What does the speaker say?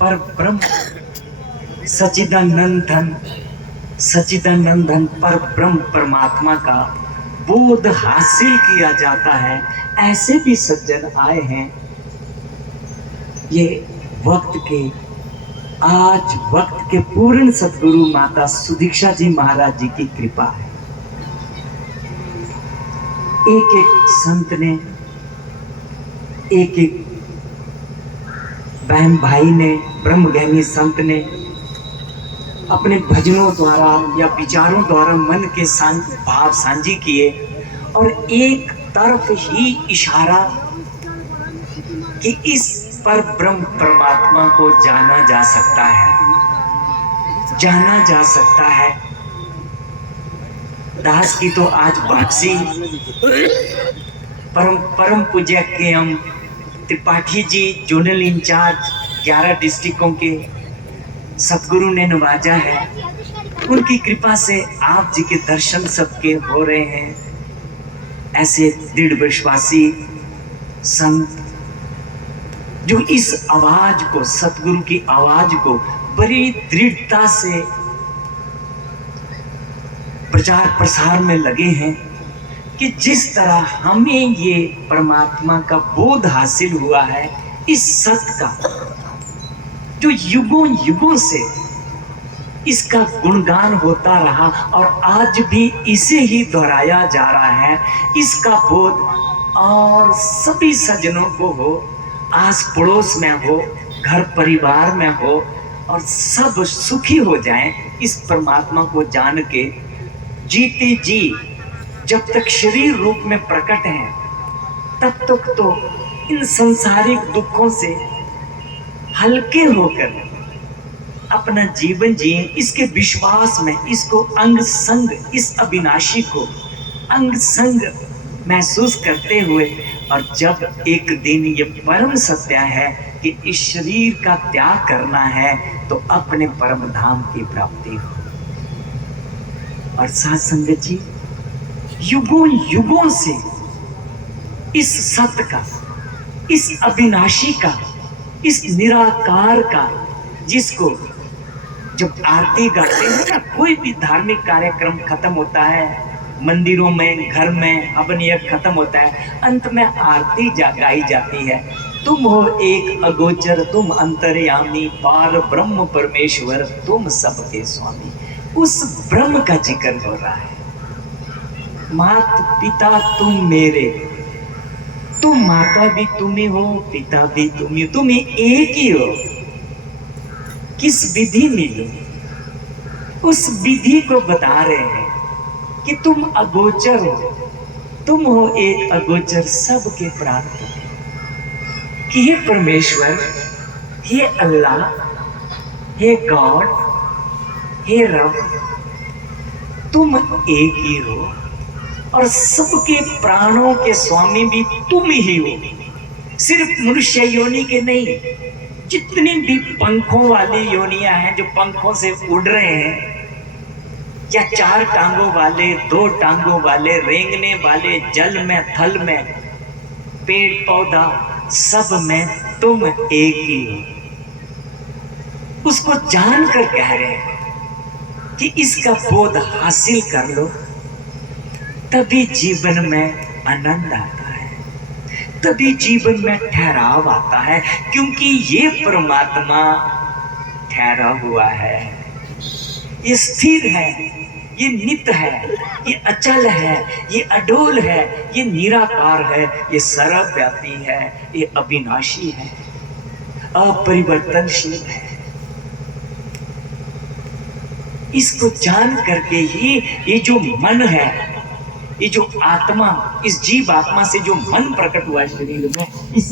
पर ब्रह्म सच्चिदानंदन सच्चिदानंदन पर ब्रह्म परमात्मा का बोध हासिल किया जाता है। ऐसे भी सज्जन आए हैं। ये आज वक्त के पूर्ण सदगुरु माता सुदीक्षा जी महाराज जी की कृपा है। एक एक संत ने, एक एक बहन भाई ने, ब्रह्मज्ञानी संत ने अपने भजनों द्वारा या विचारों द्वारा मन के भाव साझी किए और एक तरफ ही इशारा कि इस पर ब्रह्म परमात्मा को जाना जा सकता है, जाना जा सकता है। दास की तो आज वापसी परम पूज्य के हम त्रिपाठी जी जोनल इंचार्ज 11 डिस्ट्रिक्टों के सतगुरु ने नवाजा है। उनकी कृपा से आप जी के दर्शन सबके हो रहे हैं। ऐसे दृढ़ विश्वासी संत जो इस आवाज को, सतगुरु की आवाज को बड़ी दृढ़ता से प्रचार प्रसार में लगे हैं कि जिस तरह हमें ये परमात्मा का बोध हासिल हुआ है, इस सत्य का जो युगों युगों से इसका गुणगान होता रहा और आज भी इसे ही दोहराया जा रहा है, इसका बोध और सभी सज्जनों को हो, आस पड़ोस में हो, घर परिवार में हो और सब सुखी हो जाएं। इस परमात्मा को जान के जीते जी जब तक शरीर रूप में प्रकट है तब तक तो इन संसारिक दुखों से हल्के होकर अपना जीवन जिए, इसके विश्वास में, इसको अंग संग, इस अविनाशी को अंग संग महसूस करते हुए, और जब एक दिन ये परम सत्य है कि इस शरीर का त्याग करना है तो अपने परम धाम की प्राप्ति हो। और साथ संगत जी, युगों युगों से इस सत्य का, इस अविनाशी का, इस निराकार का, जिसको जब आरती गाते हैं ना, कोई भी धार्मिक कार्यक्रम खत्म होता है, मंदिरों में, घर में हवन यज्ञ खत्म होता है, अंत में आरती गाई जाती है। तुम हो एक अगोचर, तुम अंतर्यामी, पार ब्रह्म परमेश्वर, तुम सबके स्वामी। उस ब्रह्म का जिक्र हो रहा है। मात पिता तुम मेरे, तुम माता भी तुम ही हो, पिता भी तुम ही, तुम एक ही हो। किस विधि मिलो, उस विधि को बता रहे हैं कि तुम अगोचर हो, तुम हो एक अगोचर, सबके प्राप्त कि हे परमेश्वर, हे अल्लाह, हे गॉड, हे रब, तुम एक ही हो और सबके प्राणों के स्वामी भी तुम ही हो। सिर्फ मनुष्य योनि के नहीं, जितनी भी पंखों वाली योनियां हैं, जो पंखों से उड़ रहे हैं, या 4 टांगों वाले, 2 टांगों वाले, रेंगने वाले, जल में, थल में, पेड़ पौधा, सब में तुम एक ही हो। उसको जानकर कह रहे हैं कि इसका बोध हासिल कर लो, तभी जीवन में आनंद आता है, तभी जीवन में ठहराव आता है, क्योंकि ये परमात्मा ठहरा हुआ है, ये स्थिर है, ये नित्य है, ये अचल है, ये अडोल है, ये निराकार है, ये सर्वव्यापी है, ये अविनाशी है, अपरिवर्तनशील है। इसको जान करके ही ये जो मन है, ये जो आत्मा, इस जीव आत्मा से जो मन प्रकट हुआ है शरीर में, इस